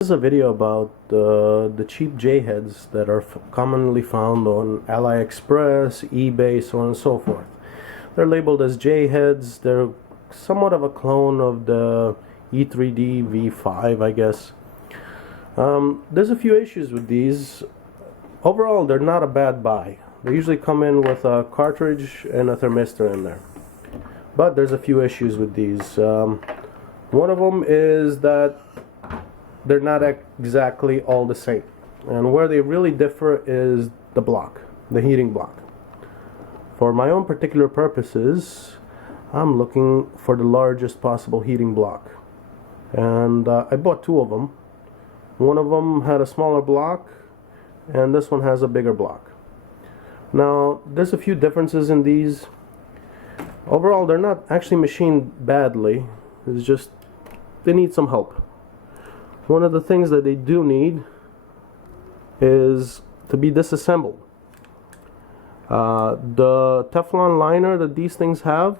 This is a video about the cheap J-heads that are commonly found on AliExpress, eBay, so on and so forth. They're labeled as J-heads. They're somewhat of a clone of the E3D V5, I guess. There's a few issues with these. Overall, they're not a bad buy. They usually come in with a cartridge and a thermistor in there. But there's a few issues with these. One of them is that they're not exactly all the same, and where they really differ is the block, the heating block. For my own particular purposes, I'm looking for the largest possible heating block, and I bought two of them. One of them had a smaller block, and this one has a bigger block. Now there's a few differences in these. Overall, they're not actually machined badly. It's just they need some help. One of the things that they do need is to be disassembled. The Teflon liner that these things have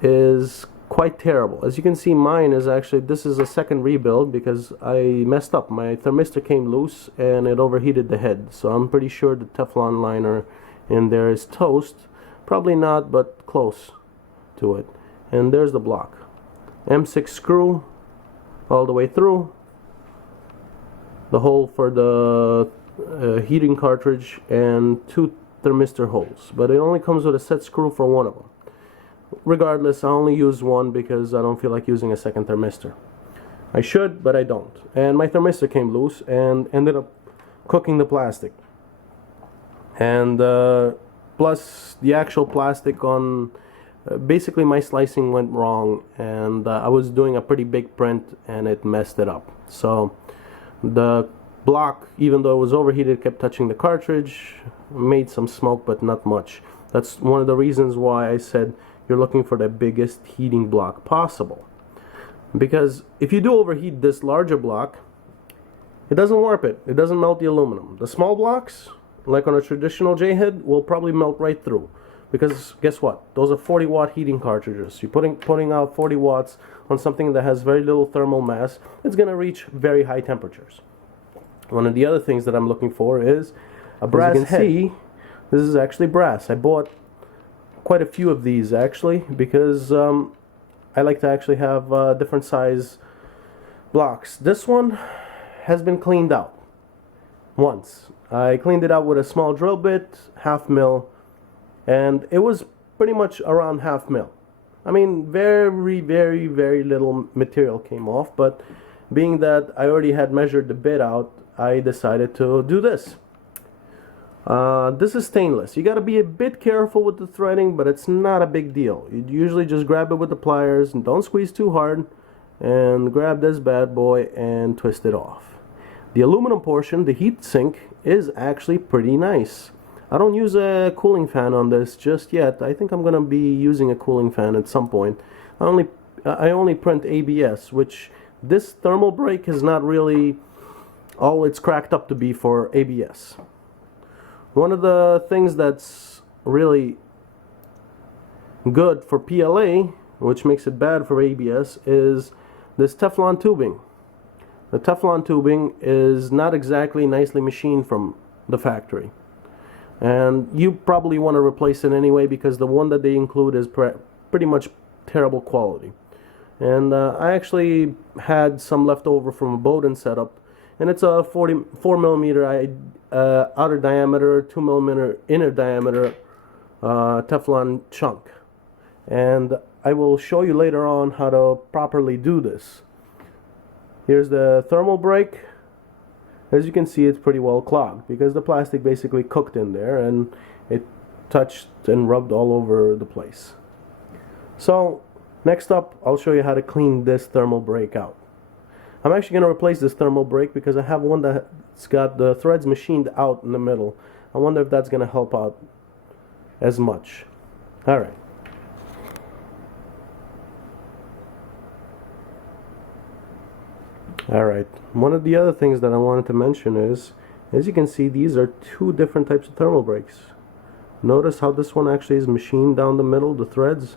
is quite terrible. As you can see, mine is actually, this is a second rebuild because I messed up. My thermistor came loose and it overheated the head. So I'm pretty sure the Teflon liner in there is toast. Probably not, but close to it. And there's the block. M6 screw all the way through, the hole for the heating cartridge, and two thermistor holes, but it only comes with a set screw for one of them. Regardless, I only use one because I don't feel like using a second thermistor. I should, but I don't. And my thermistor came loose and ended up cooking the plastic, and plus the actual plastic on basically my slicing went wrong, and I was doing a pretty big print and it messed it up. So the block, even though it was overheated, kept touching the cartridge, made some smoke but not much. That's one of the reasons why I said you're looking for the biggest heating block possible, because if you do overheat this larger block, it doesn't warp it, it doesn't melt the aluminum. The small blocks, like on a traditional J-head, will probably melt right through. Because guess what? Those are 40-watt heating cartridges. You're putting out 40 watts on something that has very little thermal mass. It's going to reach very high temperatures. One of the other things that I'm looking for is a brass head. As you can see, this is actually brass. I bought quite a few of these actually because I like to actually have different size blocks. This one has been cleaned out once. I cleaned it out with a small drill bit, 1/2 mil. And it was pretty much around 1/2 mil. I mean, very little material came off, but being that I already had measured the bit out, I decided to do this. This is stainless. You gotta be a bit careful with the threading, but it's not a big deal. You usually just grab it with the pliers and don't squeeze too hard, and grab this bad boy and twist it off. The aluminum portion, the heat sink, is actually pretty nice. I don't use a cooling fan on this just yet. I think I'm gonna be using a cooling fan at some point. I only print ABS, which this thermal break is not really all it's cracked up to be for ABS. One of the things that's really good for PLA, which makes it bad for ABS, is this Teflon tubing. The Teflon tubing is not exactly nicely machined from the factory. And you probably want to replace it anyway because the one that they include is pretty much terrible quality. And I actually had some left over from a Bowden setup, and it's a 4 millimeter outer diameter, 2 millimeter inner diameter Teflon chunk. And I will show you later on how to properly do this. Here's the thermal break. As you can see, it's pretty well clogged because the plastic basically cooked in there and it touched and rubbed all over the place. So next up, I'll show you how to clean this thermal break out. I'm actually going to replace this thermal break because I have one that's got the threads machined out in the middle. I wonder if that's going to help out as much. Alright. Alright, one of the other things that I wanted to mention is, as you can see, these are two different types of thermal breaks. Notice how this one actually is machined down the middle, the threads.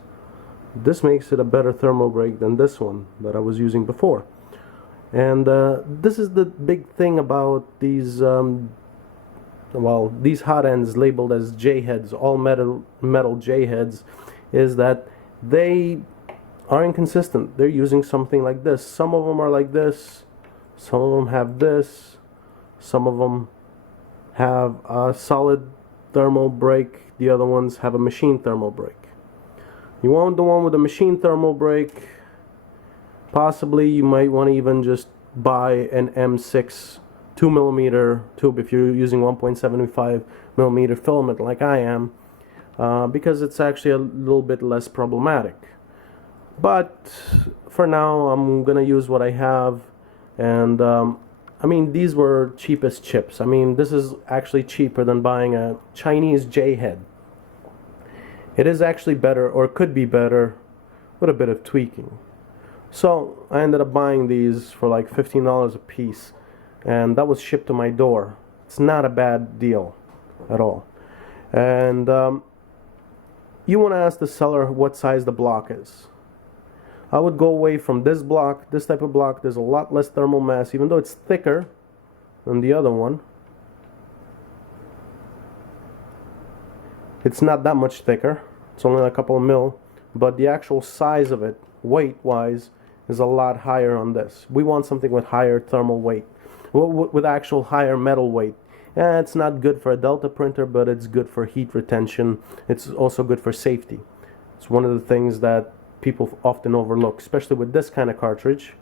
This makes it a better thermal break than this one that I was using before. And this is the big thing about these well, these hot ends labeled as J heads, all metal J heads, is that they are inconsistent. They're using something like this. Some of them are like this, some of them have this, some of them have a solid thermal break, the other ones have a machine thermal break. You want the one with a machine thermal break. Possibly you might want to even just buy an M6 2mm tube if you're using 1.75mm filament like I am, because it's actually a little bit less problematic. But for now I'm gonna use what I have. And I mean, these were cheapest chips. I mean, this is actually cheaper than buying a Chinese J head. It is actually better, or could be better, with a bit of tweaking. So I ended up buying these for like $15 a piece, and that was shipped to my door. It's not a bad deal at all. And you want to ask the seller what size the block is. I would go away from this block, this type of block. There's a lot less thermal mass, even though it's thicker than the other one. It's not that much thicker. It's only a couple of mil, but the actual size of it, weight-wise, is a lot higher on this. We want something with higher thermal weight, with actual higher metal weight. It's not good for a Delta printer, but it's good for heat retention. It's also good for safety. It's one of the things that people often overlook, especially with this kind of cartridge.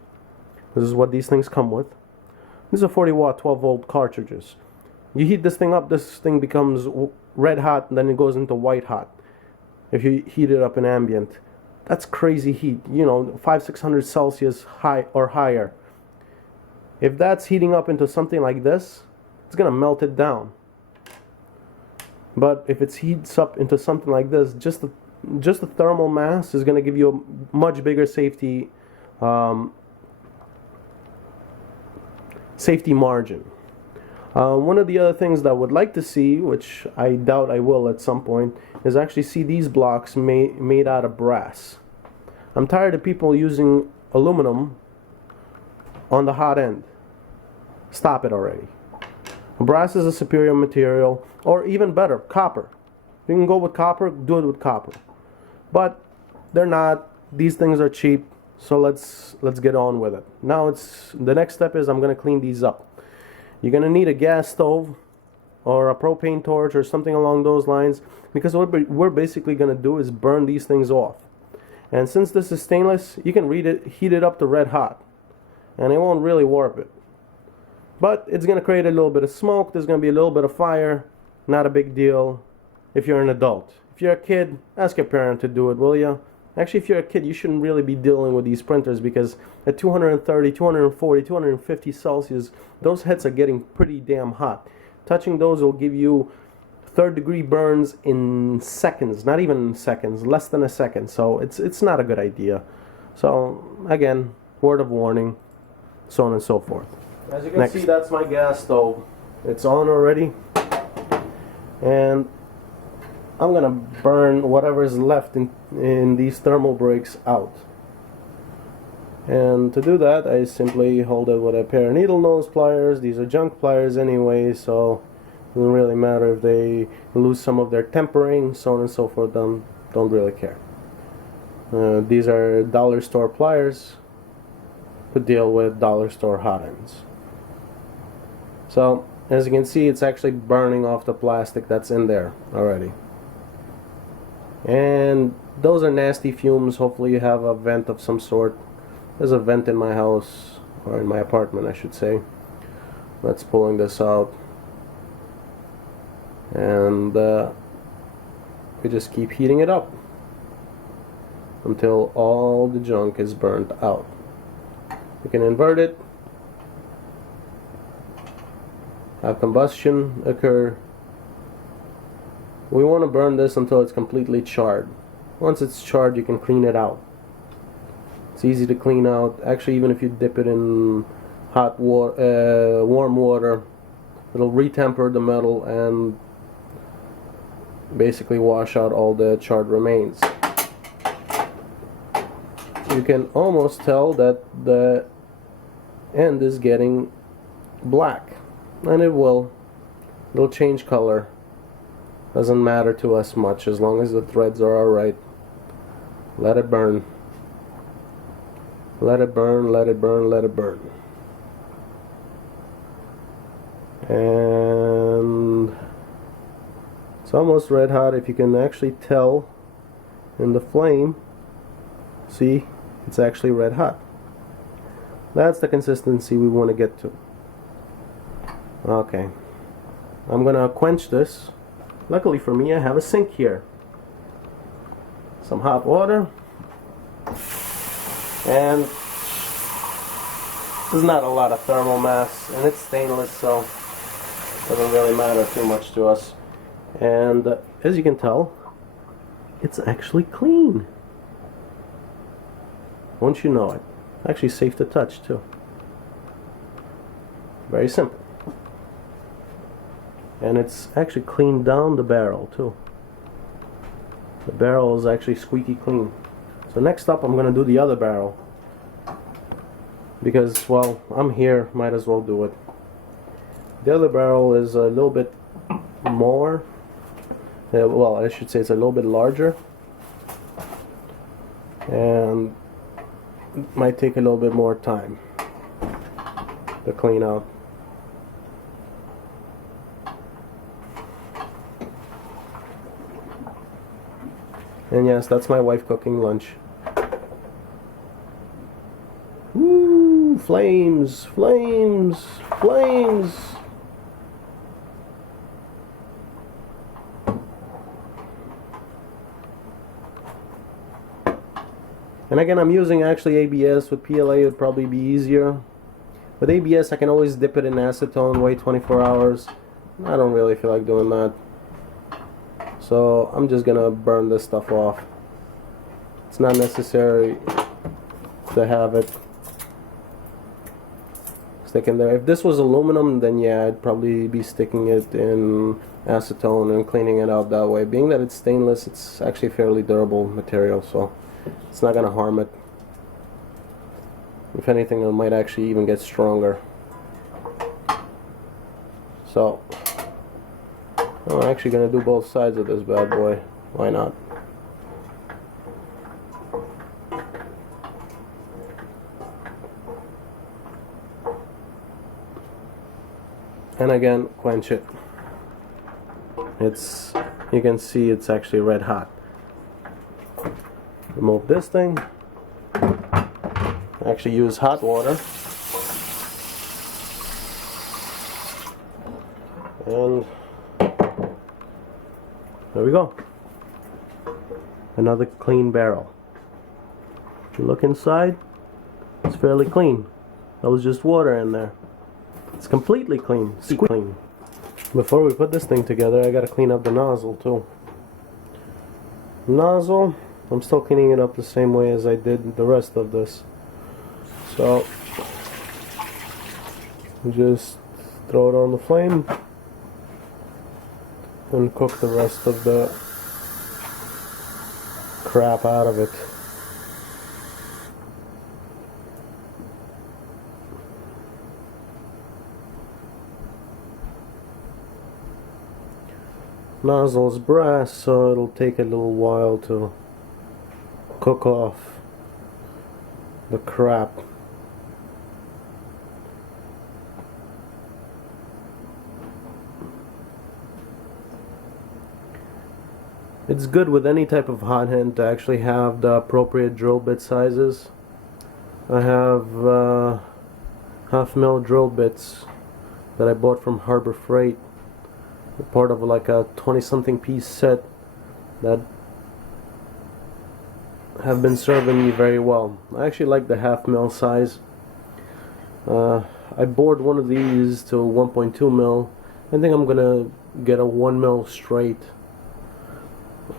This is what these things come with. These are 40 watt 12 volt cartridges. You heat this thing up, this thing becomes red hot, and then it goes into white hot if you heat it up in ambient. That's crazy heat, you know, 500-600 Celsius high or higher. If that's heating up into something like this, it's gonna melt it down. But if it heats up into something like this, just the thermal mass is gonna give you a much bigger safety margin. One of the other things that I would like to see, which I doubt I will at some point, is actually see these blocks made out of brass. I'm tired of people using aluminum on the hot end. Stop it already. Brass is a superior material, or even better, copper. If you can go with copper, do it with copper. But they're not. These things are cheap, so let's get on with it. Now the next step is I'm going to clean these up. You're going to need a gas stove or a propane torch or something along those lines, because what we're basically going to do is burn these things off. And since this is stainless, you can heat it up to red hot, and it won't really warp it. But it's going to create a little bit of smoke. There's going to be a little bit of fire. Not a big deal if you're an adult. If you're a kid, ask your parent to do it, will you? Actually, if you're a kid, you shouldn't really be dealing with these printers, because at 230, 240, 250 Celsius, those heads are getting pretty damn hot. Touching those will give you third-degree burns in seconds, not even seconds, less than a second. So it's not a good idea. So again, word of warning, so on and so forth. As you can see, that's my gas stove. It's on already, and I'm gonna burn whatever is left in these thermal breaks out. And to do that, I simply hold it with a pair of needle nose pliers. These are junk pliers anyway, so it doesn't really matter if they lose some of their tempering, so on and so forth. Don't really care. These are dollar store pliers to deal with dollar store hot ends. So as you can see, it's actually burning off the plastic that's in there already. And those are nasty fumes. Hopefully you have a vent of some sort. There's a vent in my house, or in my apartment I should say. That's pulling this out. And we just keep heating it up until all the junk is burnt out. You can invert it, have combustion occur. We want to burn this until it's completely charred. Once it's charred, you can clean it out. It's easy to clean out. Actually, even if you dip it in hot water, warm water, it'll retemper the metal and basically wash out all the charred remains. You can almost tell that the end is getting black, and it'll change color. Doesn't matter to us much as long as the threads are alright. Let it burn. Let it burn, let it burn, let it burn. And it's almost red hot. If you can actually tell in the flame, see, it's actually red hot. That's the consistency we want to get to. Okay, I'm gonna quench this. Luckily for me, I have a sink here. Some hot water, and there's not a lot of thermal mass, and it's stainless, so it doesn't really matter too much to us. And as you can tell, it's actually clean. Won't you know it? Actually safe to touch too. Very simple. And it's actually cleaned down the barrel too. The barrel is actually squeaky clean. So next up I'm gonna do the other barrel, because, well, I'm here, might as well do it. The other barrel is a little bit more, well, I should say it's a little bit larger, and it might take a little bit more time to clean out. And yes, that's my wife cooking lunch. Woo! Flames! Flames! Flames! And again, I'm using actually ABS. With PLA it would probably be easier. With ABS I can always dip it in acetone, wait 24 hours. I don't really feel like doing that. So I'm just gonna burn this stuff off. It's not necessary to have it sticking there. If this was aluminum, then yeah, I'd probably be sticking it in acetone and cleaning it out that way. Being that it's stainless, it's actually fairly durable material, so it's not gonna harm it. If anything, it might actually even get stronger. So I'm actually gonna do both sides of this bad boy. Why not? And again, quench it. It's, you can see it's actually red hot. Remove this thing. Actually use hot water. And there we go. Another clean barrel. If you look inside, it's fairly clean. That was just water in there. It's completely clean. Clean. Before we put this thing together, I gotta clean up the nozzle too. Nozzle, I'm still cleaning it up the same way as I did the rest of this. So just throw it on the flame and cook the rest of the crap out of it. Nozzle's brass, so it'll take a little while to cook off the crap. It's good with any type of hot hand to actually have the appropriate drill bit sizes. I have 1/2 mil drill bits that I bought from Harbor Freight. They're part of like a 20-something piece set that have been serving me very well. I actually like the 1/2 mil size. I bored one of these to 1.2 mil. I think I'm gonna get a 1 mil straight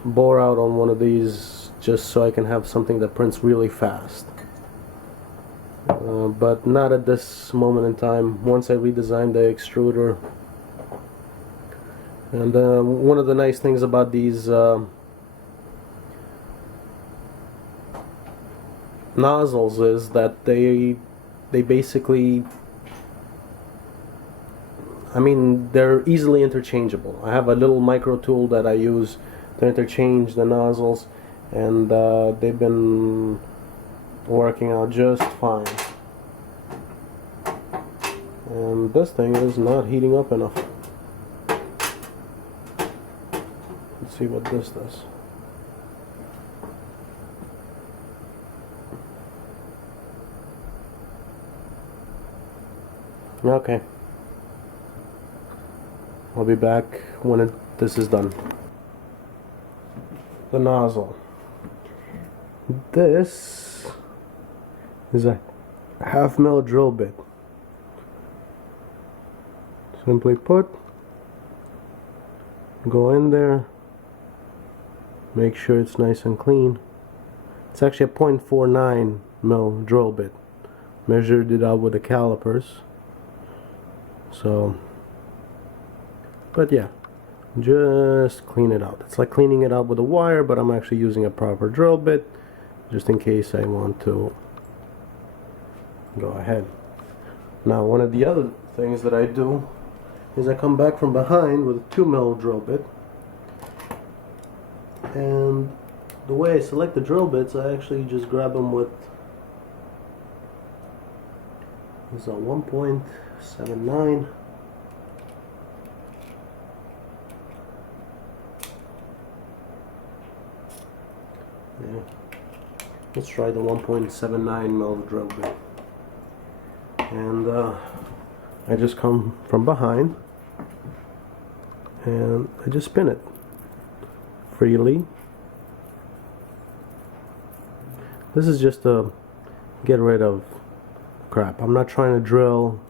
bore out on one of these just so I can have something that prints really fast. But not at this moment in time. Once I redesign the extruder. And one of the nice things about these nozzles is that they they basically, I mean, they're easily interchangeable. I have a little micro tool that I use to interchange the nozzles, and they've been working out just fine. And this thing is not heating up enough. Let's see what this does. Okay. I'll be back when this is done. The nozzle. This is a 1/2 mil drill bit. Simply put, go in there, make sure it's nice and clean. It's actually a 0.49 mil drill bit. Measured it out with the calipers. So, but yeah, just clean it out. It's like cleaning it out with a wire, but I'm actually using a proper drill bit just in case I want to go ahead. Now, one of the other things that I do is I come back from behind with a 2 mil drill bit, and the way I select the drill bits, I actually just grab them with a 1.79. Yeah, let's try the 1.79 mil drill bit, and I just come from behind and I just spin it freely. This is just to get rid of crap. I'm not trying to drill,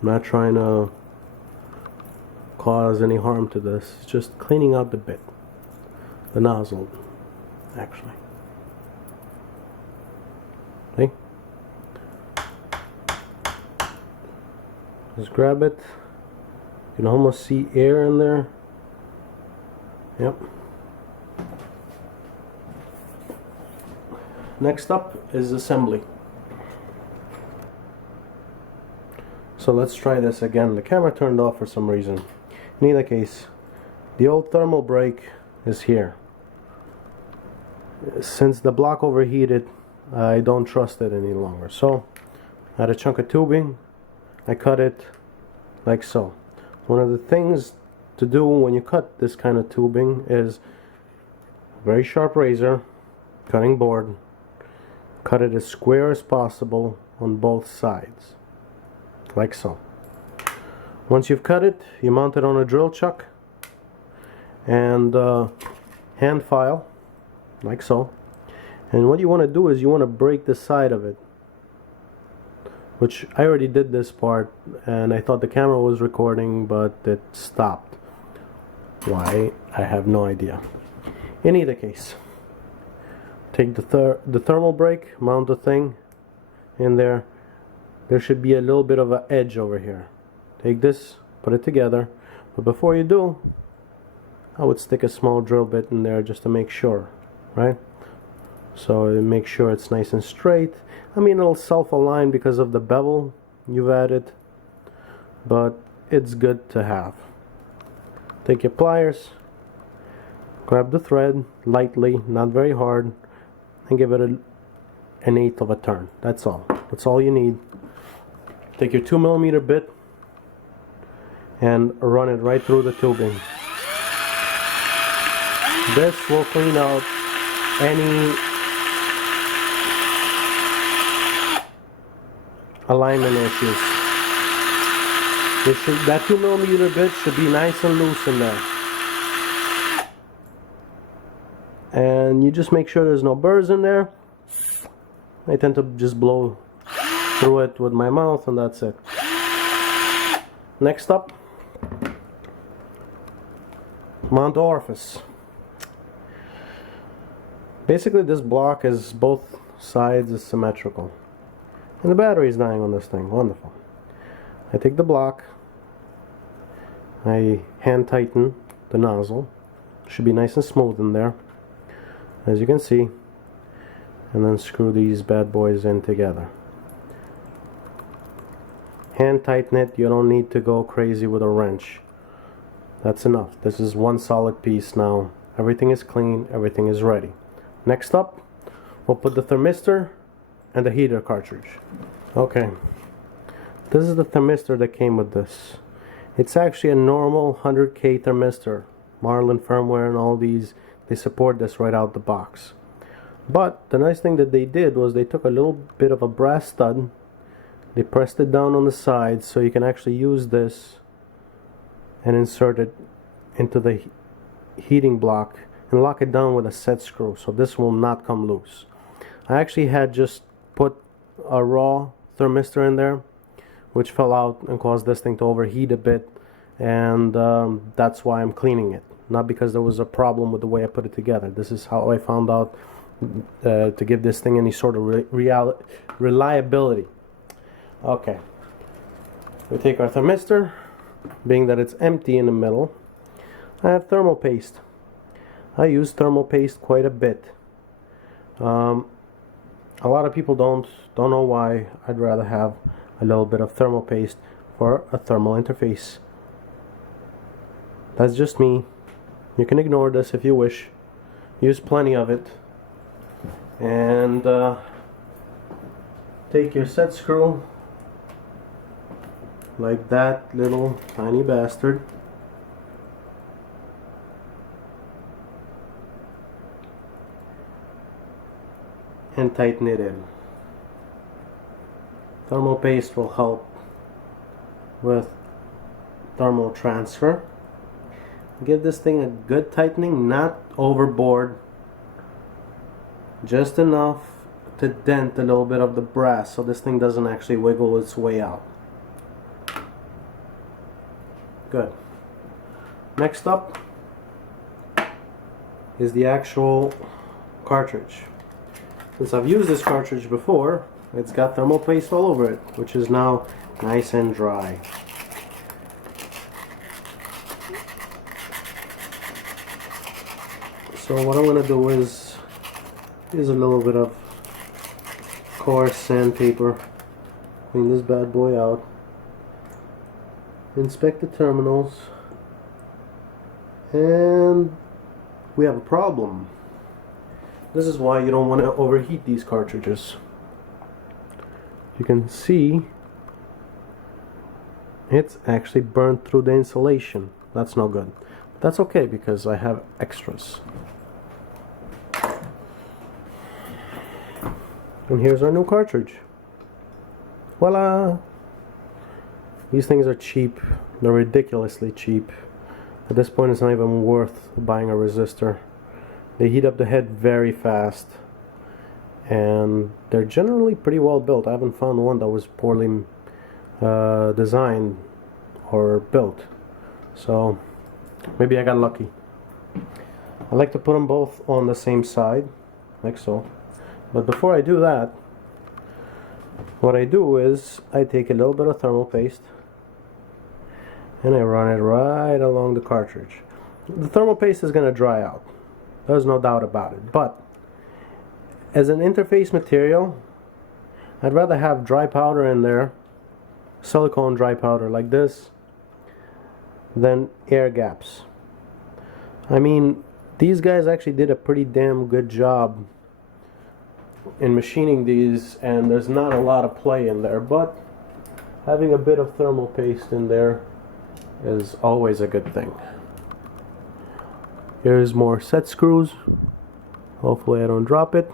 I'm not trying to cause any harm to this. It's just cleaning out the bit, the nozzle, actually. See? Just grab it. You can almost see air in there. Yep. Next up is assembly. So let's try this again. The camera turned off for some reason. In either case, the old thermal brake is here. Since the block overheated, I don't trust it any longer. So I had a chunk of tubing. I cut it like so. One of the things to do when you cut this kind of tubing is a very sharp razor, cutting board. Cut it as square as possible on both sides, like so. Once you've cut it, you mount it on a drill chuck and hand file, like so. And what you want to do is you want to break the side of it, which I already did this part, and I thought the camera was recording, but it stopped. Why? I have no idea. In either case, take the thermal brake, mount the thing in there. There should be a little bit of an edge over here. Take this, put it together, but before you do, I would stick a small drill bit in there just to make sure, right? So make sure it's nice and straight. I mean, it'll self-align because of the bevel you've added, but it's good to have. Take your pliers, grab the thread lightly, not very hard, and give it an 1/8 of a turn. That's all. That's all you need. Take your 2mm bit and run it right through the tubing. This will clean out any alignment issues. That 2mm bit should be nice and loose in there. And you just make sure there's no burrs in there. I tend to just blow through it with my mouth, and that's it. Next up, mount orifice. Basically, this block is both sides is symmetrical. And the battery is dying on this thing. Wonderful. I take the block, I hand tighten the nozzle. Should be nice and smooth in there, as you can see, and then screw these bad boys in together. Hand tighten it. You don't need to go crazy with a wrench. That's enough. This is one solid piece now. Everything is clean, everything is ready. Next up, we'll put the thermistor and the heater cartridge. Okay, this is the thermistor that came with this. It's actually a normal 100K thermistor. Marlin firmware and all these, they support this right out the box. But the nice thing that they did was they took a little bit of a brass stud, they pressed it down on the side so you can actually use this and insert it into the heating block and lock it down with a set screw, so this will not come loose. I actually had just put a raw thermistor in there, which fell out and caused this thing to overheat a bit, and that's why I'm cleaning it, not because there was a problem with the way I put it together. This is how I found out to give this thing any sort of reliability. Okay, we take our thermistor, being that it's empty in the middle. I have thermal paste. I use thermal paste quite a bit. A lot of people don't know why. I'd rather have a little bit of thermal paste for a thermal interface. That's just me. You can ignore this if you wish. Use plenty of it. And take your set screw, like that little tiny bastard. And tighten it in. Thermal paste will help with thermal transfer. Give this thing a good tightening, not overboard, just enough to dent a little bit of the brass so this thing doesn't actually wiggle its way out. Good. Next up is the actual cartridge. Since I've used this cartridge before, it's got thermal paste all over it, which is now nice and dry. So what I'm going to do is use a little bit of coarse sandpaper, clean this bad boy out, inspect the terminals, and we have a problem. This is why you don't want to overheat these cartridges. You can see it's actually burnt through the insulation. That's no good. But that's okay because I have extras. And here's our new cartridge. Voila! These things are cheap. They're ridiculously cheap. At this point it's not even worth buying a resistor. They heat up the head very fast, and they're generally pretty well built. I haven't found one that was poorly designed or built, so maybe I got lucky. I like to put them both on the same side, like so. But before I do that, what I do is I take a little bit of thermal paste and I run it right along the cartridge. The thermal paste is going to dry out. There's no doubt about it. But as an interface material, I'd rather have dry powder in there, silicone dry powder like this, than air gaps. I mean, these guys actually did a pretty damn good job in machining these, and there's not a lot of play in there, but having a bit of thermal paste in there is always a good thing. Here's more set screws. Hopefully I don't drop it.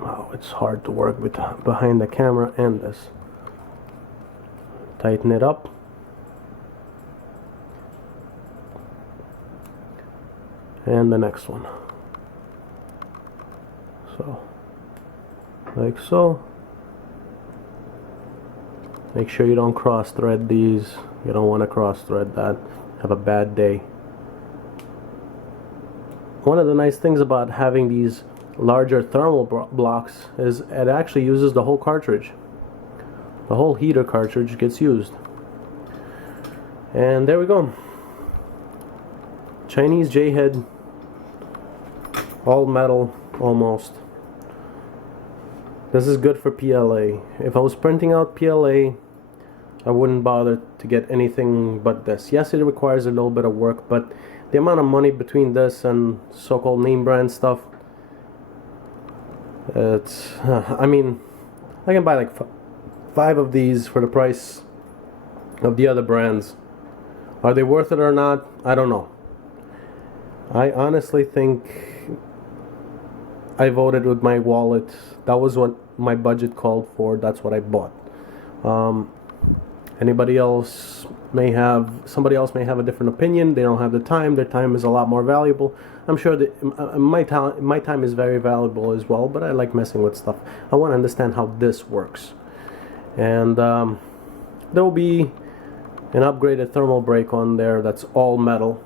Wow, it's hard to work with behind the camera and this. Tighten it up. And the next one. So, like so. Make sure you don't cross thread these. You don't want to cross thread that. Have a bad day. One of the nice things about having these larger thermal blocks is it actually uses the whole cartridge. The whole heater cartridge gets used. And there we go. Chinese J-head All metal, almost. This is good for PLA. If I was printing out PLA, I wouldn't bother to get anything but this. Yes, it requires a little bit of work, but the amount of money between this and so-called name brand stuff, it's, I mean, I can buy like 5 of these for the price of the other brands. Are they worth it or not? I don't know. I honestly think I voted with my wallet. That was what my budget called for. That's what I bought. Somebody else may have a different opinion. They don't have the time. Their time is a lot more valuable. I'm sure that my time is very valuable as well, but I like messing with stuff. I want to understand how this works. And there will be an upgraded thermal brake on there that's all metal,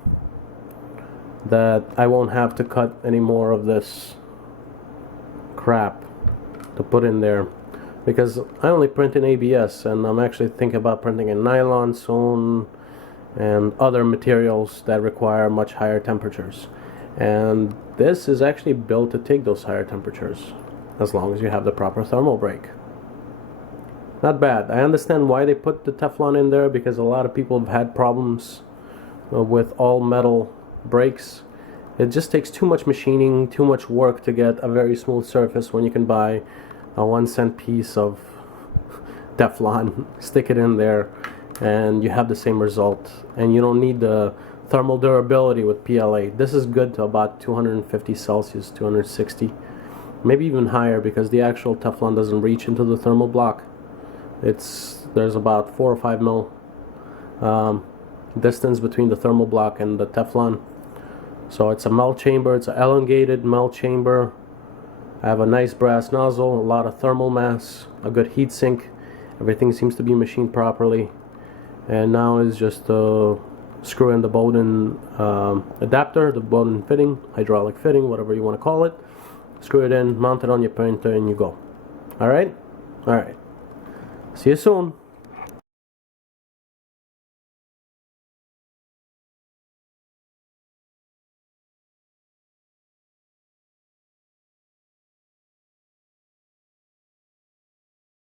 that I won't have to cut any more of this crap to put in there, because I only print in ABS, and I'm actually thinking about printing in nylon soon and other materials that require much higher temperatures. And this is actually built to take those higher temperatures, as long as you have the proper thermal brake. Not bad. I understand why they put the Teflon in there, because a lot of people have had problems with all metal brakes. It just takes too much machining, too much work to get a very smooth surface when you can buy a 1-cent piece of Teflon, stick it in there, and you have the same result. And you don't need the thermal durability with PLA. This is good to about 250 Celsius, 260, maybe even higher, because the actual Teflon doesn't reach into the thermal block. There's about 4 or 5 mil distance between the thermal block and the Teflon. So it's a melt chamber. It's an elongated melt chamber. I have a nice brass nozzle, a lot of thermal mass, a good heat sink. Everything seems to be machined properly. And now is just screw in the Bowden adapter, the Bowden fitting, hydraulic fitting, whatever you want to call it. Screw it in, mount it on your printer, and you go. Alright? Alright. See you soon.